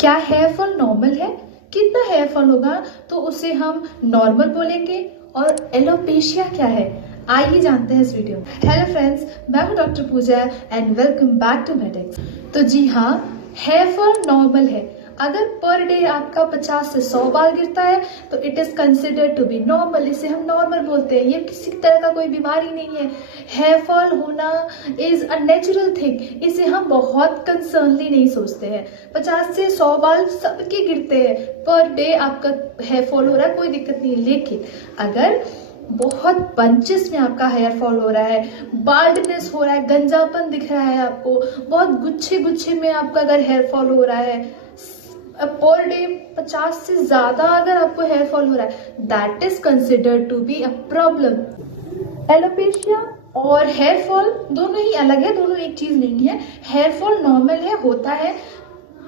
क्या hair fall normal है? कितना हेयर फॉल होगा तो उसे हम नॉर्मल बोलेंगे? और एलोपेशिया क्या है, आइए जानते हैं इस वीडियो में। हेलो फ्रेंड्स, मैं हूं doctor Pooja and welcome back to Medics. तो जी हाँ, हेयर फॉल नॉर्मल है। अगर पर डे आपका 50 से 100 बाल गिरता है तो it is considered to be normal. इसे हम नॉर्मल बोलते हैं। ये किसी तरह का कोई बीमारी नहीं है। हेयर फॉल होना इज अ नेचुरल थिंग। इसे हम बहुत कंसर्नली नहीं सोचते हैं। 50 से 100 बाल सबके गिरते हैं। पर डे आपका हेयर फॉल हो रहा है, कोई दिक्कत नहीं है। लेकिन अगर बहुत बंचेस में आपका हेयर फॉल हो रहा है, बाल्डनेस हो रहा है, गंजापन दिख रहा है आपको, बहुत गुच्छे गुच्छे में आपका अगर हेयर फॉल हो रहा है, पर डे 50 से ज्यादा अगर आपको हेयर फॉल हो रहा है, that is considered to be a problem. Alopecia और हेयर फॉल दोनों ही अलग है, दोनों एक चीज नहीं है। हेयर फॉल नॉर्मल है, होता है।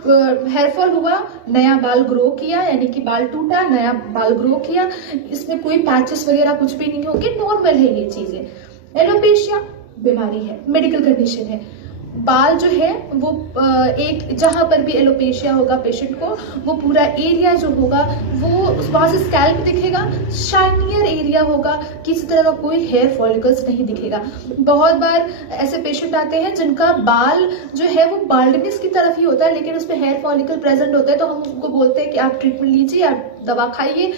हेयर फॉल हुआ, नया बाल ग्रो किया, यानी कि बाल टूटा, नया बाल ग्रो किया, इसमें कोई पैचेस वगैरह कुछ भी नहीं होंगे, नॉर्मल है ये चीजें। एलोपेशिया बीमारी है, मेडिकल कंडीशन है। बाल जो है वो एक जहां पर भी एलोपेशिया होगा पेशेंट को, वो पूरा एरिया जो होगा वो वहां से स्कैल्प दिखेगा, शाइनियर एरिया होगा, किसी तरह का कोई हेयर फॉलिकल्स नहीं दिखेगा। बहुत बार ऐसे पेशेंट आते हैं जिनका बाल जो है वो बाल्डनेस की तरफ ही होता है, लेकिन उसमें हेयर फॉलिकल प्रेजेंट होता है, तो हम उनको बोलते हैं कि आप ट्रीटमेंट लीजिए, आप दवा खाइए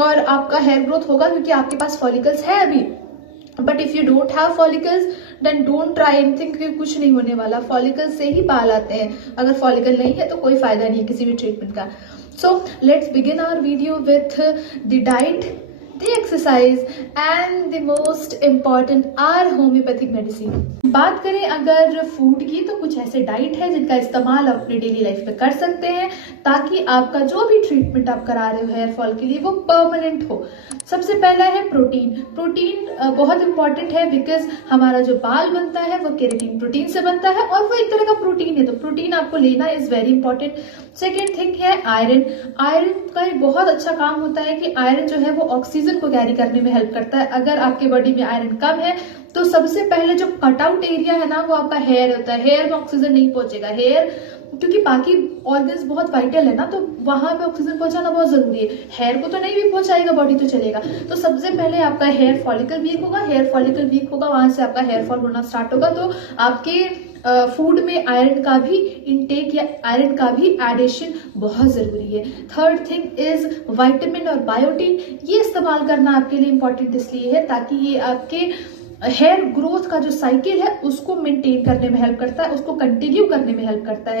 और आपका हेयर ग्रोथ होगा, क्योंकि आपके पास फॉलिकल्स है अभी। But if you don't have follicles then don't try anything, क्योंकि कुछ नहीं होने वाला। फॉलिकल से ही बाल आते हैं। अगर फॉलिकल नहीं है तो कोई फायदा नहीं है किसी भी ट्रीटमेंट का। So let's begin our video with the diet, the exercise and the most important are homeopathic medicine. बात करें अगर फूड की, तो कुछ ऐसे डाइट है जिनका इस्तेमाल आप अपनी डेली लाइफ में कर सकते हैं ताकि आपका जो भी ट्रीटमेंट आप करा रहे हो हेयर फॉल के लिए वो परमानेंट हो। सबसे पहला है प्रोटीन। प्रोटीन बहुत इंपॉर्टेंट है, बिकॉज हमारा जो बाल बनता है वो केराटिन प्रोटीन से बनता है और वो एक तरह का प्रोटीन है, तो प्रोटीन आपको लेना is very important. Second thing है आयरन। आयरन का एक बहुत अच्छा काम होता है कि आयरन जो है वो ऑक्सीजन को कैरी करने में हेल्प करता है। अगर आपके बॉडी में आयरन कम है तो सबसे पहले जो कटआउट एरिया है ना, वो आपका हेयर होता है। हेयर में ऑक्सीजन नहीं पहुंचेगा। हेयर, क्योंकि बाकी ऑर्गन्स बहुत वाइटल है ना, तो वहां पे ऑक्सीजन पहुंचाना बहुत जरूरी है। हेयर को तो नहीं भी पहुंचाएगा, बॉडी तो चलेगा। तो सबसे पहले आपका हेयर फॉलिकल वीक होगा। हेयर फॉलिकल वीक होगा, वहां से आपका हेयर फॉल होना स्टार्ट होगा। तो आपके फूड में आयरन का भी इंटेक या आयरन का भी एडिशन बहुत जरूरी है। थर्ड थिंग इज विटामिन और बायोटिन। ये इस्तेमाल करना आपके लिए इंपॉर्टेंट इसलिए है ताकि ये आपके हेयर ग्रोथ का जो साइकिल है उसको मेंटेन करने में हेल्प करता है, उसको कंटिन्यू करने में हेल्प करता है।